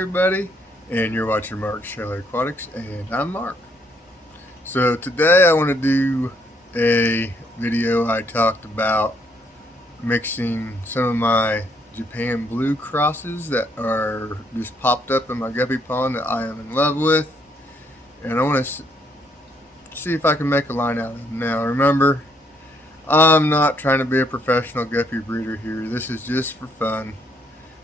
everybody, and you're watching Mark Shelley Aquatics, and I'm Mark. So today I want to do a video. I talked about mixing some of my Japan blue crosses that are just popped up in my guppy pond that I am in love with, and I want to see if I can make a line out of them. Now remember, I'm not trying to be a professional guppy breeder here. This is just for fun.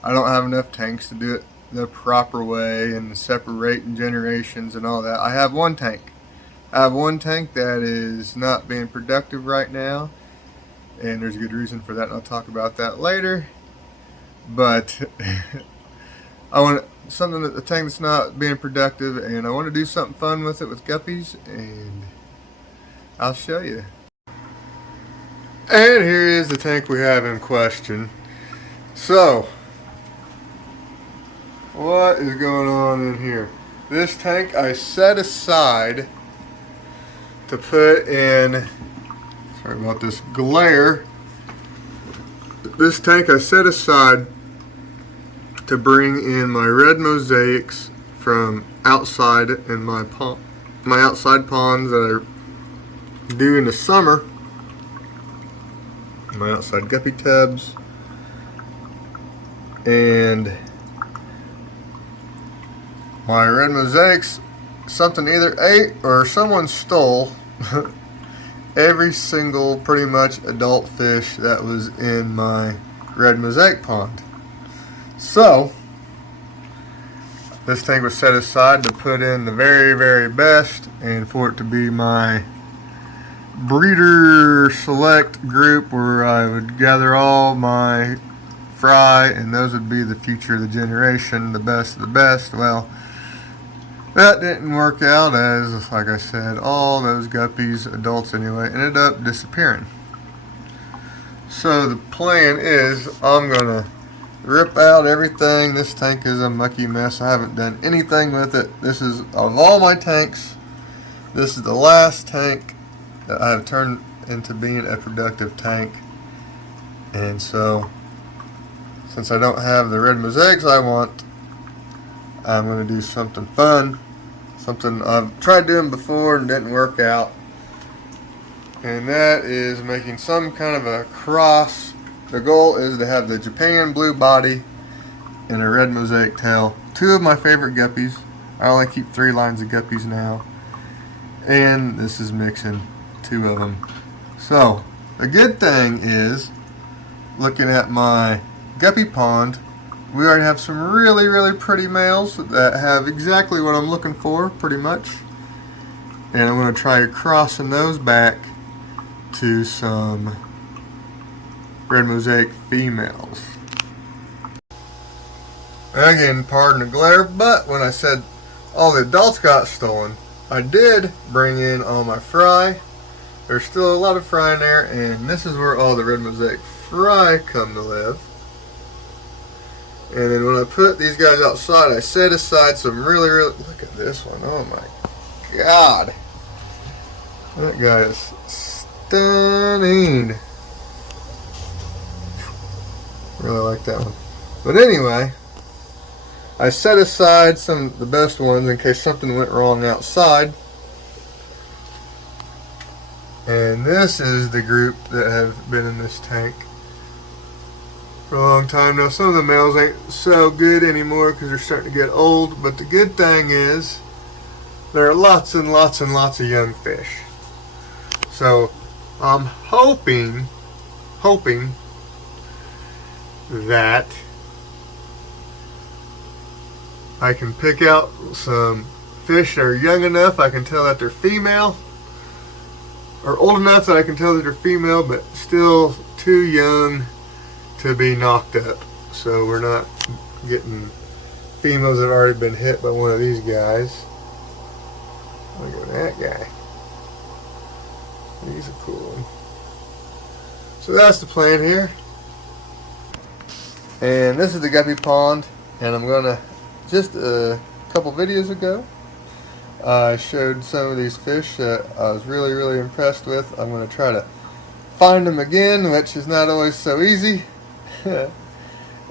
I don't have enough tanks to do it the proper way and separating generations and all that. I have one tank. I have one tank that is not being productive right now, and there's a good reason for that, and I'll talk about that later. But I want something that the tank that's not being productive, and I want to do something fun with it with guppies, and I'll show you. And here is the tank we have in question. So what is going on in here? This tank I set aside to put in, sorry about this glare. This tank I set aside to bring in my red mosaics from outside in my pond, my outside ponds that I do in the summer. My outside guppy tubs. And my red mosaics, something either ate or someone stole every single pretty much adult fish that was in my red mosaic pond. So this tank was set aside to put in the very best, and for it to be my breeder select group where I would gather all my fry, and those would be the future of the generation, the best of the best. Well, that didn't work out, as like I said, all those guppies, adults anyway, ended up disappearing. So the plan is I'm gonna rip out everything. This tank is a mucky mess. I haven't done anything with it. This is, of all my tanks, this is the last tank that I have turned into being a productive tank. And so since I don't have the red mosaics I want, I'm going to do something fun, something I've tried doing before and didn't work out, and that is making some kind of a cross. The goal is to have the Japan blue body and a red mosaic tail. Two of my favorite guppies. I only keep 3 lines of guppies now, and this is mixing 2 of them. So the good thing is, looking at my guppy pond, we already have some really pretty males that have exactly what I'm looking for, pretty much. And I'm going to try crossing those back to some red mosaic females. Again, pardon the glare, but when I said all the adults got stolen, I did bring in all my fry. There's still a lot of fry in there, and this is where all the red mosaic fry come to live. And then when I put these guys outside, I set aside some really, look at this one. Oh my God. That guy is stunning. Really like that one. But anyway, I set aside some of the best ones in case something went wrong outside. And this is the group that have been in this tank for a long time now. Some of the males ain't so good anymore because they're starting to get old, but the good thing is there are lots and lots of young fish. So I'm hoping that I can pick out some fish that are young enough I can tell that they're female, or old enough that I can tell that they're female but still too young to be knocked up, so we're not getting females that have already been hit by one of these guys. Look at that guy. He's a cool one. So that's the plan here. And this is the guppy pond, and I'm gonna, just a couple videos ago, I showed some of these fish that I was really impressed with. I'm gonna try to find them again, which is not always so easy.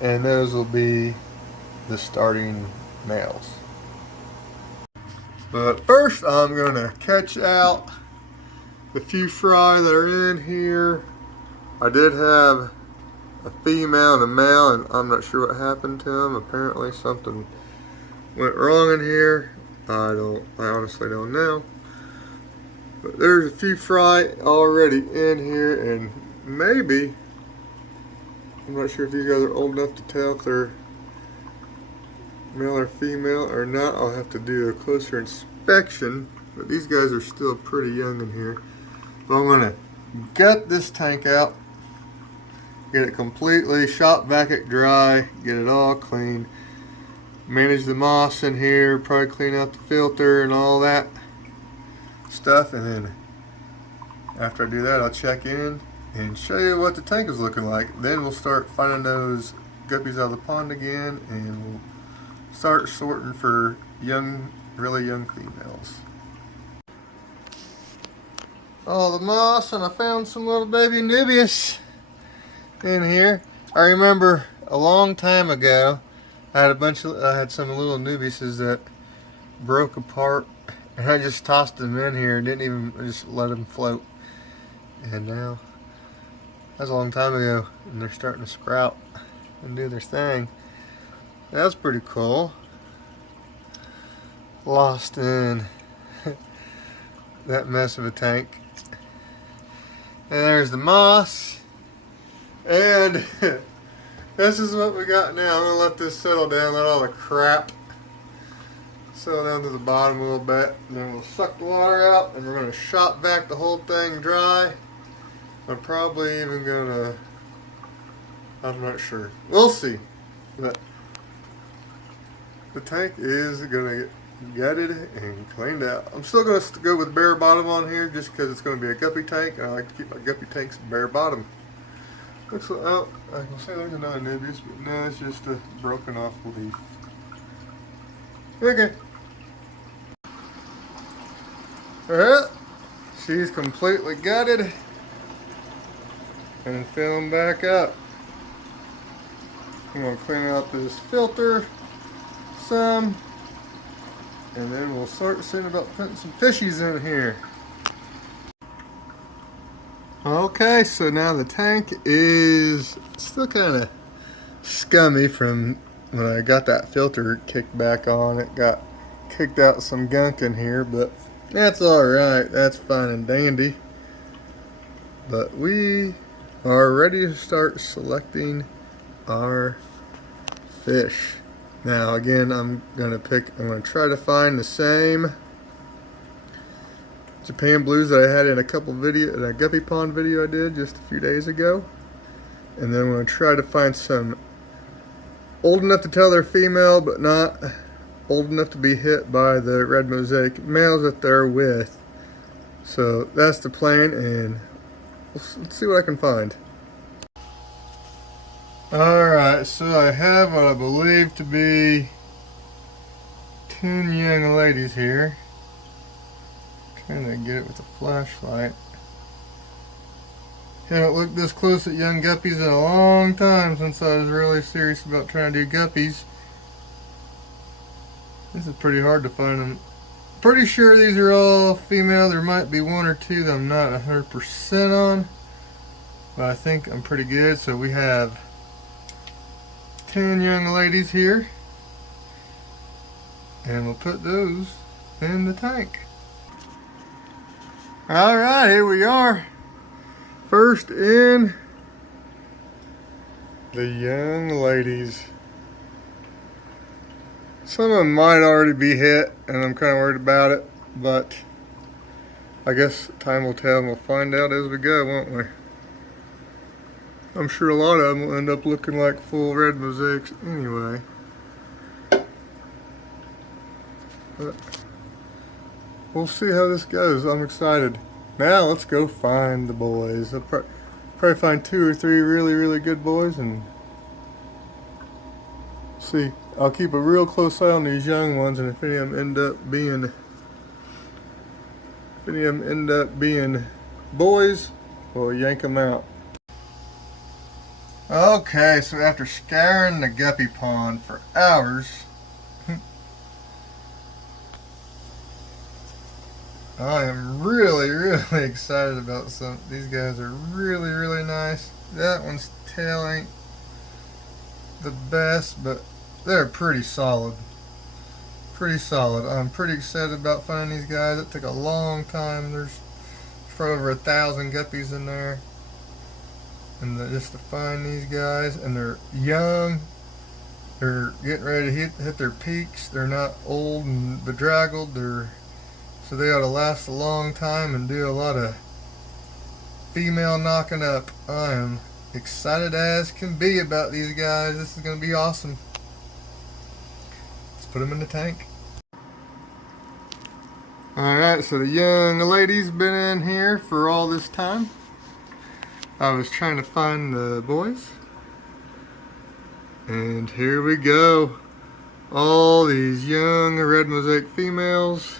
And those will be the starting males. But first I'm gonna catch out the few fry that are in here. I did have a female and a male, and I'm not sure what happened to them. Apparently something went wrong in here. I honestly don't know. But there's a few fry already in here, and maybe, I'm not sure if these guys are old enough to tell if they're male or female or not. I'll have to do a closer inspection, but these guys are still pretty young in here. So I'm gonna gut this tank out, get it completely shop vacuum dry, get it all clean, manage the moss in here, probably clean out the filter and all that stuff, and then after I do that I'll check in and show you what the tank is looking like. Then we'll start finding those guppies out of the pond again, and we'll start sorting for young, really young females. All the moss, and I found some little baby nubias in here. I remember a long time ago I had some little nubiases that broke apart, and I just tossed them in here and didn't even just let them float. And now, that's a long time ago, and they're starting to sprout and do their thing. That's pretty cool. Lost in that mess of a tank. And there's the moss. And this is what we got now. I'm gonna let this settle down, let all the crap settle down to the bottom a little bit. And then we'll suck the water out, and we're gonna shop vac the whole thing dry. I'm probably even gonna, I'm not sure. We'll see. But the tank is gonna get gutted and cleaned out. I'm still gonna go with bare bottom on here just because it's gonna be a guppy tank, and I like to keep my guppy tanks bare bottom. Looks like, oh, I can see there's another nubias, but no, it's just a broken off leaf. Okay. Alright, she's completely gutted and filling back up. I'm gonna clean out this filter some, and then we'll start soon about putting some fishies in here. Okay, so now the tank is still kind of scummy from when I got that filter kicked back on. It got kicked out some gunk in here, but that's alright. That's fine and dandy. But we are ready to start selecting our fish. Now again, I'm gonna try to find the same Japan blues that I had in in a guppy pond video I did just a few days ago. And then I'm gonna try to find some old enough to tell they're female, but not old enough to be hit by the red mosaic males that they're with. So that's the plan, and let's see what I can find. Alright, so I have what I believe to be 10 young ladies here. Trying to get it with a flashlight. Haven't looked this close at young guppies in a long time since I was really serious about trying to do guppies. This is pretty hard to find them. Pretty sure these are all female. There might be one or two that I'm not 100% on, but I think I'm pretty good. So we have 10 young ladies here, and we'll put those in the tank. Alright, here we are. First in, the young ladies. Some of them might already be hit, and I'm kind of worried about it, but I guess time will tell, and we'll find out as we go, won't we? I'm sure a lot of them will end up looking like full red mosaics anyway. But we'll see how this goes. I'm excited. Now let's go find the boys. I'll probably find 2 or 3 really, really good boys, and see. I'll keep a real close eye on these young ones, and if any of them end up being boys, we'll yank them out. Okay, so after scouring the guppy pond for hours, I am really, really excited about some. These guys are really, really nice. That one's tail ain't the best, but they're pretty solid. Pretty solid. I'm pretty excited about finding these guys. It took a long time. There's for over 1,000 guppies in there, and just to find these guys, and they're young. They're getting ready to hit their peaks. They're not old and bedraggled. So they ought to last a long time and do a lot of female knocking up. I am excited as can be about these guys. This is going to be awesome. Let's put them in the tank. Alright, so the young lady's been in here for all this time. I was trying to find the boys. And here we go. All these young red mosaic females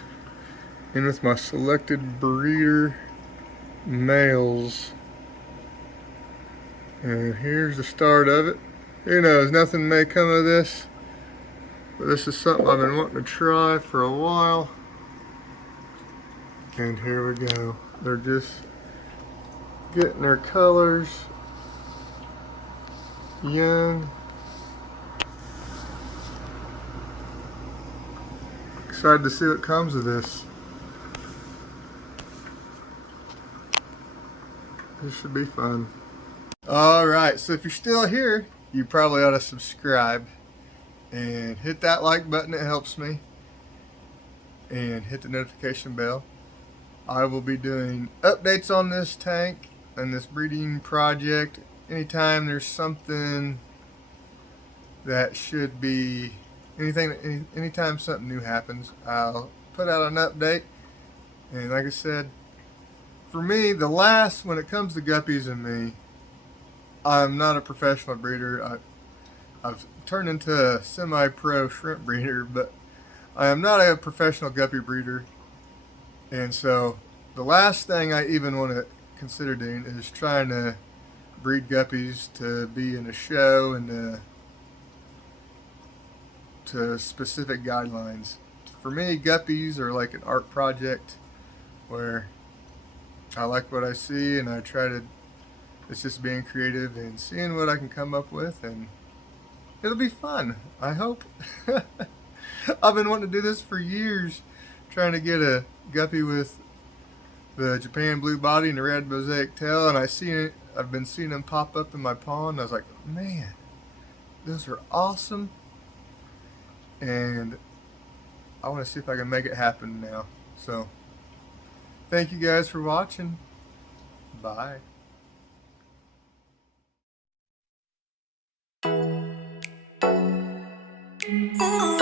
in with my selected breeder males. And here's the start of it. Who knows, nothing may come of this, but this is something I've been wanting to try for a while. And here we go. They're just getting their colors young. Excited to see what comes of this. This should be fun. Alright, so if you're still here, you probably ought to subscribe and hit that like button. It helps me. And hit the notification bell. I will be doing updates on this tank and this breeding project. Anytime there's something that should be, anytime something new happens, I'll put out an update. And like I said, for me, when it comes to guppies and me, I'm not a professional breeder. I've turned into a semi-pro shrimp breeder, but I am not a professional guppy breeder. And so the last thing I even want to consider doing is trying to breed guppies to be in a show and to specific guidelines. For me, guppies are like an art project where I like what I see and it's just being creative and seeing what I can come up with, and it'll be fun, I hope. I've been wanting to do this for years, trying to get a guppy with the Japan blue body and the red mosaic tail, and I've been seeing them pop up in my pond. I was like, man, those are awesome, and I want to see if I can make it happen now. So thank you guys for watching. Bye. Oh.